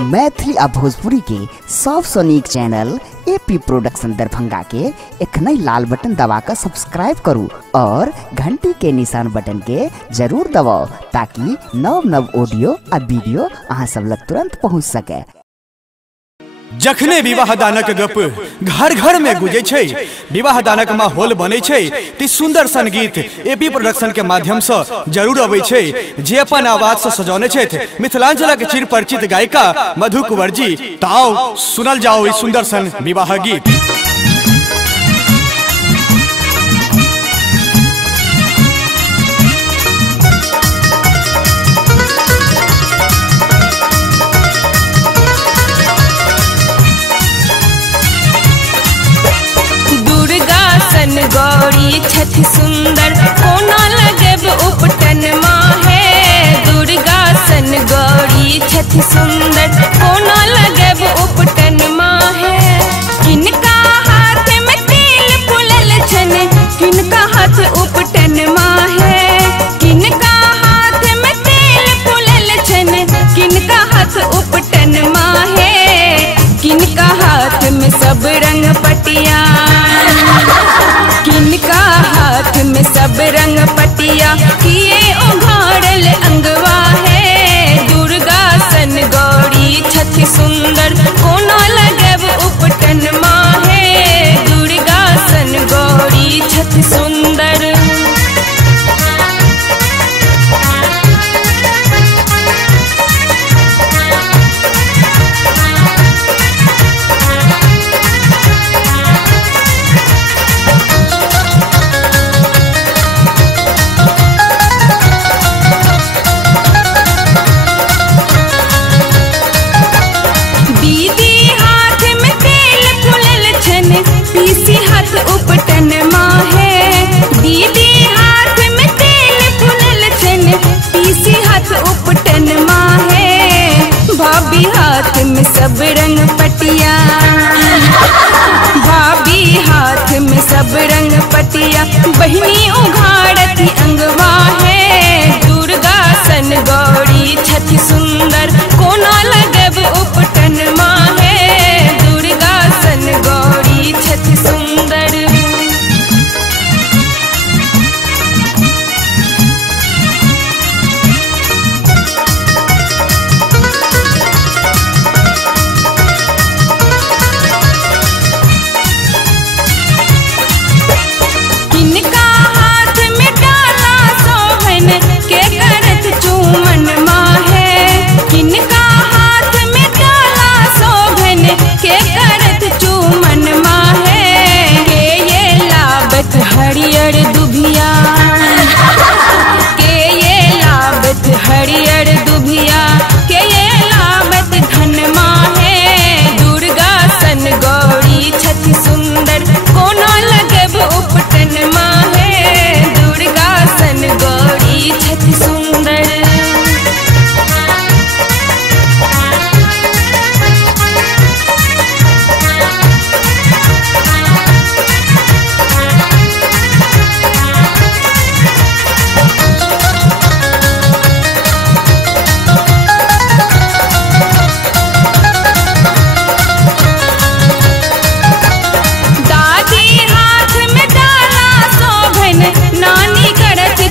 मैथिली आ भोजपुरी के सबसे नीक चैनल एपी प्रोडक्शन दरभंगा के एखनई लाल बटन दबाकर सब्सक्राइब करू और घंटी के निशान बटन के जरूर दबाओ ताकि नव नव ऑडियो आ वीडियो अहाँ सब लग तुरंत पहुँच सके। जखने विवाह दानक गप घर घर में गुजे छे, विवाह दानक माहौल बने छे, ती सुंदर संगीत एपी प्रोडक्शन के माध्यम से जरूर अबै छे, जे अपन आवाज से सजौने छे मिथिलांचल के चिर परिचित गायिका मधु कुंवर जी। ताओ सुनल जाओ इस सुंदर सन विवाह गीत। गौरी छथि सुंदर कोना लगेब उपटन माहे। दुर्गा सन गौरी छथि सुंदर कोना लगेब उपटन माहे। किनका हाथ में तेल फुलल छन, किनका हाथ उपटन माहे। किनका हाथ में तेल फुलल छन, किनका हाथ उपटन माहे। किनका हाथ में सब रंग पटिया, किनका हाथ में सब रंग पटिया, किए उघाड़ल अंगवा है। दुर्गा सन गौरी छथि सुंदर कोना लगेब उपटन माहे। दुर्गा सन गौरी छथि सुंदर। पीसी हाथ उपटन माहे। दीदी हाथ में तेल फुलल छन, पीसी हाथ उपटन माहे। भाभी हाथ में सब रंग पटिया, भाभी हाथ में सब रंग पटिया, बहिनी उघाड़ती अंगवा है। दुर्गा सन गौरी छथि सुंदर कोना लगेब उपटन माहे। दुर्गा सन गौरी छथि सुंदर। किनका हाथ में डाला सोहन के करत चूमन माहे। किनका हाथ में डाला सोहन के करत चूमन माहे। के ये लाबत हरियर दुभिया, के ये लाबत हरियर दुभिया, के ये लाबत धन माहे। दुर्गा सन गौरी छथि सुंदर कोना लगेब उपटन माहे। दुर्गा सन गौरी छथि सुंदर।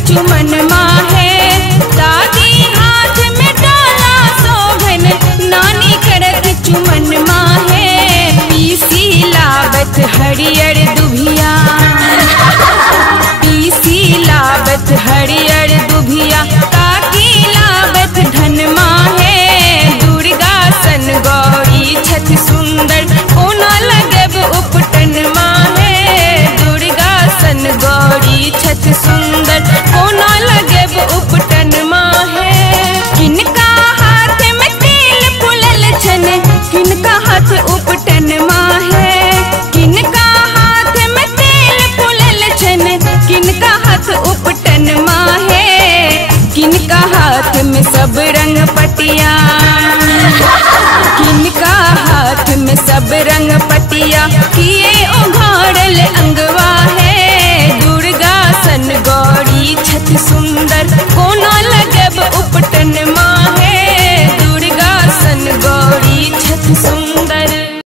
चुमन माहे। दादी हाथ में डाला सोभन, नानी करत चुमन माहे। पीसी लाबत हरियर दुभिया, पीसी लाबत हरियर दुभिया, काकी लाबत धन माहे। दुर्गा सन गौरी छथि सुंदर कोना लगेब उपटन माहे। दुर्गा सन गौरी छथि सुंदर कोना लगेब उपटन माहे। किनका हाथ में तेल फुलल छन, किनका हाथ उपटन माहे। किनका हाथ में तेल फुलल छन, किनका हाथ उपटन माहे। किनका हाथ में सब रंग पटिया, किनका हाथ में सब रंग पटिया, की